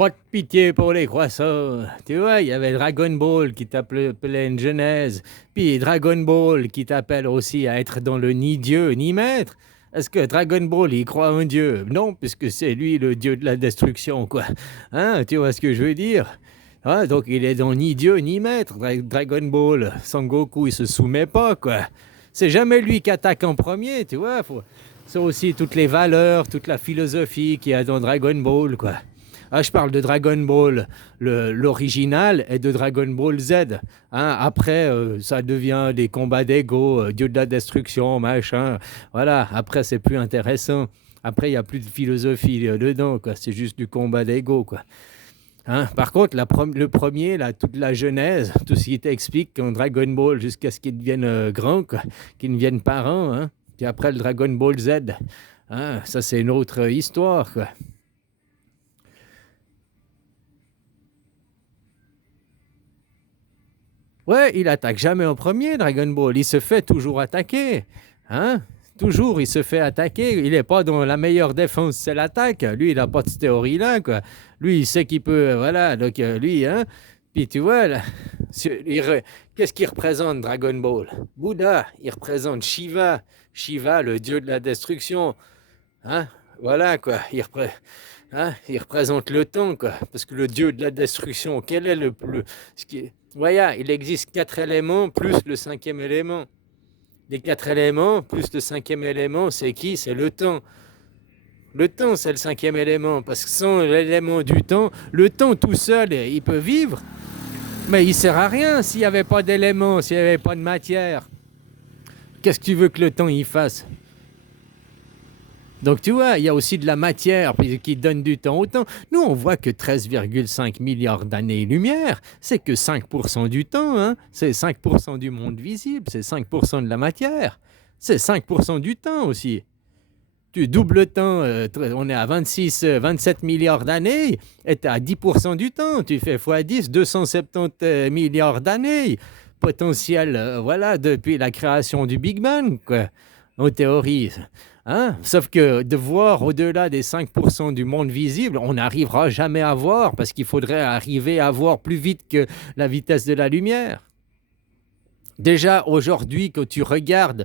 Pas de pitié pour les croissants. Tu vois, il y avait Dragon Ball qui t'appelait une genèse. Puis Dragon Ball qui t'appelle aussi à être dans le ni Dieu ni maître. Est-ce que Dragon Ball, il croit en Dieu? Non, puisque c'est lui le Dieu de la destruction, quoi. Hein, tu vois ce que je veux dire? Ah, donc il est dans ni Dieu ni maître, Dragon Ball. Son Goku, il se soumet pas, quoi. C'est jamais lui qui attaque en premier, tu vois. C'est aussi toutes les valeurs, toute la philosophie qu'il y a dans Dragon Ball, quoi. Ah, je parle de Dragon Ball, l'original, et de Dragon Ball Z. Hein, après, ça devient des combats d'ego, dieu de la destruction, machin. Voilà, après, c'est plus intéressant. Après, il n'y a plus de philosophie dedans, quoi. C'est juste du combat d'ego, quoi. Hein, par contre, le premier, là, toute la genèse, tout ce qui t'explique en Dragon Ball jusqu'à ce qu'ils deviennent grands, quoi, qu'ils deviennent parents. Hein. Puis après, le Dragon Ball Z, hein, ça, c'est une autre histoire, quoi. Ouais, il attaque jamais en premier, Dragon Ball. Il se fait toujours attaquer. Hein? Toujours, il se fait attaquer. Il n'est pas dans la meilleure défense, c'est l'attaque. Lui, il n'a pas de cette théorie-là, quoi. Lui, il sait qu'il peut. Voilà, donc lui, hein. Puis tu vois, là, qu'est-ce qu'il représente, Dragon Ball? Bouddha, il représente Shiva. Shiva, le dieu de la destruction. Hein? Voilà, quoi. Hein, il représente le temps, quoi. Parce que le dieu de la destruction, quel est ce qui est, voilà, il existe quatre éléments plus le cinquième élément. Les quatre éléments plus le cinquième élément, c'est qui? C'est le temps. Le temps, c'est le cinquième élément. Parce que sans l'élément du temps, le temps tout seul, il peut vivre, mais il sert à rien s'il n'y avait pas d'éléments, s'il n'y avait pas de matière. Qu'est-ce que tu veux que le temps y fasse? Donc tu vois, il y a aussi de la matière qui donne du temps au temps. Nous, on voit que 13,5 milliards d'années-lumière, c'est que 5% du temps, hein? C'est 5% du monde visible, c'est 5% de la matière, c'est 5% du temps aussi. Tu doubles le temps, on est à 26, 27 milliards d'années, et tu es à 10% du temps. Tu fais x 10, 270 milliards d'années. Potentiel, voilà, depuis la création du Big Bang, quoi, en théorie. Hein? Sauf que de voir au-delà des 5% du monde visible, on n'arrivera jamais à voir parce qu'il faudrait arriver à voir plus vite que la vitesse de la lumière. Déjà aujourd'hui, quand tu regardes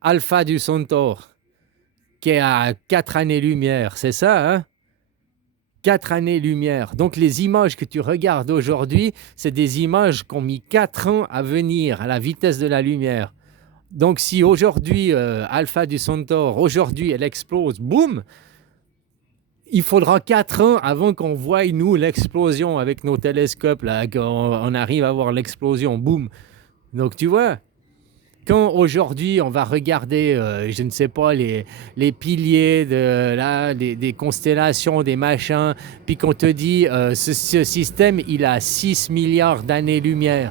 Alpha du Centaure, qui est à 4 années-lumière, c'est ça, hein? 4 années-lumière. Donc les images que tu regardes aujourd'hui, c'est des images qui ont mis 4 ans à venir à la vitesse de la lumière. Donc si aujourd'hui, Alpha du Centaure, aujourd'hui, elle explose, boum, il faudra 4 ans avant qu'on voie, nous, l'explosion avec nos télescopes, là, qu'on arrive à voir l'explosion, boum. Donc tu vois, quand aujourd'hui on va regarder, je ne sais pas, les piliers des constellations, des machins, puis qu'on te dit, ce système, il a 6 milliards d'années-lumière,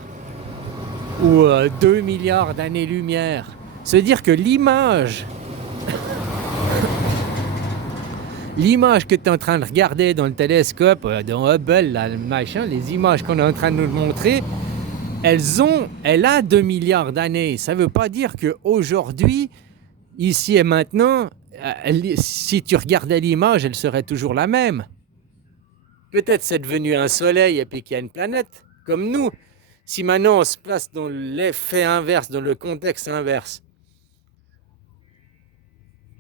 ou 2 milliards d'années-lumière. Ça veut dire que l'image que tu es en train de regarder dans le télescope, dans Hubble, là, le machin, les images qu'on est en train de nous montrer, elle a 2 milliards d'années. Ça ne veut pas dire qu'aujourd'hui, ici et maintenant, si tu regardais l'image, elle serait toujours la même. Peut-être c'est devenu un soleil et puis qu'il y a une planète, comme nous. Si maintenant on se place dans l'effet inverse, dans le contexte inverse,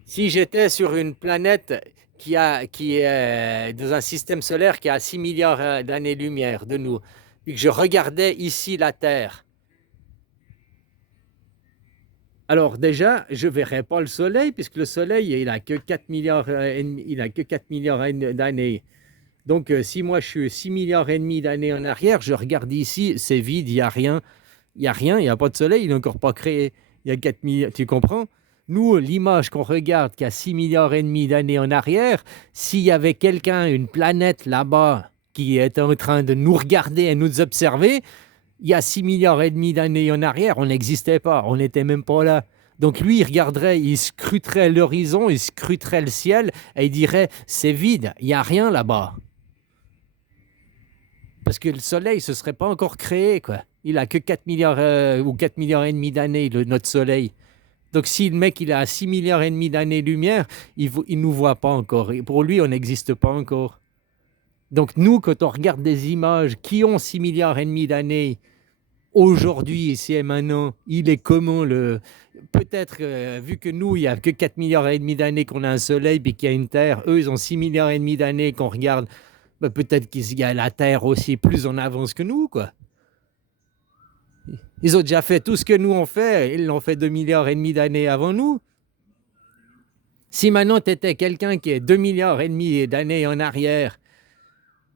si j'étais sur une planète qui est dans un système solaire qui a 6 milliards d'années-lumière de nous, et que je regardais ici la Terre, alors déjà, je ne verrais pas le Soleil, puisque le Soleil, il n'a que 4 milliards, il a que 4 milliards d'années. Donc, si moi je suis 6 milliards et demi d'années en arrière, je regarde ici, c'est vide, il n'y a rien. Il n'y a rien, il n'y a pas de soleil, il n'est encore pas créé. Il y a 4 milliards, tu comprends? Nous, l'image qu'on regarde qui a 6 milliards et demi d'années en arrière, s'il y avait quelqu'un, une planète là-bas, qui est en train de nous regarder et nous observer, il y a 6 milliards et demi d'années en arrière, on n'existait pas, on n'était même pas là. Donc lui, il regarderait, il scruterait l'horizon, il scruterait le ciel et il dirait, c'est vide, il n'y a rien là-bas. Parce que le Soleil, ce ne serait pas encore créé, quoi. Il a que 4 milliards ou 4 milliards et demi d'années, notre Soleil. Donc si le mec, il a 6 milliards et demi d'années-lumière, il ne nous voit pas encore. Et pour lui, on n'existe pas encore. Donc nous, quand on regarde des images qui ont 6 milliards et demi d'années, aujourd'hui, ici et maintenant, il est comment le... Peut-être, vu que nous, il n'y a que 4 milliards et demi d'années qu'on a un soleil puis qu'il y a une Terre, eux, ils ont 6 milliards et demi d'années qu'on regarde, ben, peut-être qu'il y a la Terre aussi plus en avance que nous, quoi. Ils ont déjà fait tout ce que nous on fait, ils l'ont fait 2 milliards et demi d'années avant nous. Si maintenant tu étais quelqu'un qui est 2 milliards et demi d'années en arrière,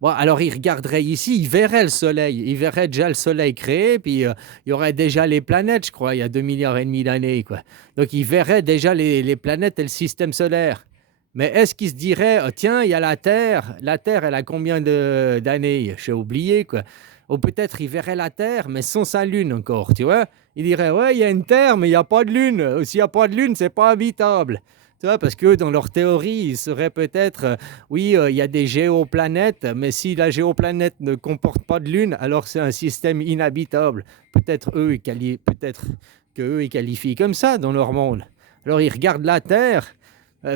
bon, alors il regarderait ici, il verrait le soleil, il verrait déjà le soleil créé, puis il y aurait déjà les planètes, je crois, il y a 2 milliards et demi d'années, quoi. Donc il verrait déjà les planètes et le système solaire. Mais est-ce qu'il se dirait, oh, tiens, il y a la Terre, elle a combien d'années? J'ai oublié, quoi. Ou peut-être il verrait la Terre, mais sans sa lune encore, tu vois. Il dirait, ouais, il y a une Terre, mais il n'y a pas de lune. S'il n'y a pas de lune, c'est pas habitable. Tu vois, parce que dans leur théorie, il serait peut-être, oui, il y a des géoplanètes, mais si la géoplanète ne comporte pas de lune, alors c'est un système inhabitable. Peut-être que eux ils qualifient comme ça dans leur monde. Alors ils regardent la Terre,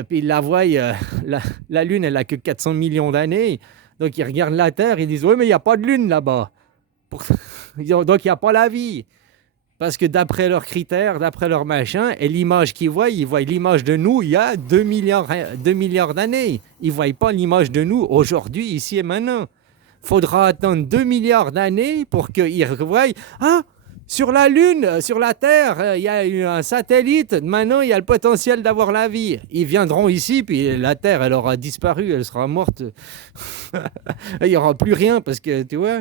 puis ils la voient, la lune, elle a que 400 millions d'années. Donc ils regardent la Terre, ils disent, oui, mais il n'y a pas de lune là-bas. Pour- Donc il n'y a pas la vie. Parce que d'après leurs critères, d'après leur machin, et l'image ils voient l'image de nous il y a 2 milliards d'années. Ils ne voient pas l'image de nous aujourd'hui, ici et maintenant. Il faudra attendre 2 milliards d'années pour qu'ils voient, ah, sur la Lune, sur la Terre, il y a eu un satellite, maintenant il y a le potentiel d'avoir la vie. Ils viendront ici, puis la Terre, elle aura disparu, elle sera morte. Il n'y aura plus rien, parce que, tu vois,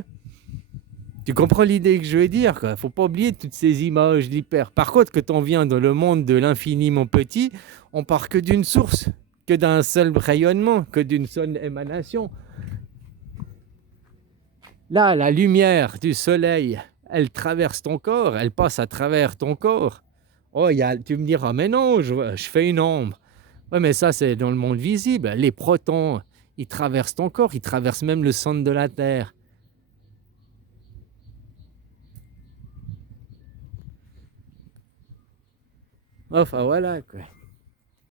tu comprends l'idée que je veux dire, quoi. Faut pas oublier toutes ces images d'hyper. Par contre, quand on vient dans le monde de l'infiniment petit, on part que d'une source, que d'un seul rayonnement, que d'une seule émanation. Là, la lumière du soleil, elle traverse ton corps, elle passe à travers ton corps. Oh, tu me diras, mais non, je fais une ombre. Ouais, mais ça, c'est dans le monde visible. Les protons, ils traversent ton corps, ils traversent même le centre de la Terre. Enfin, voilà, quoi.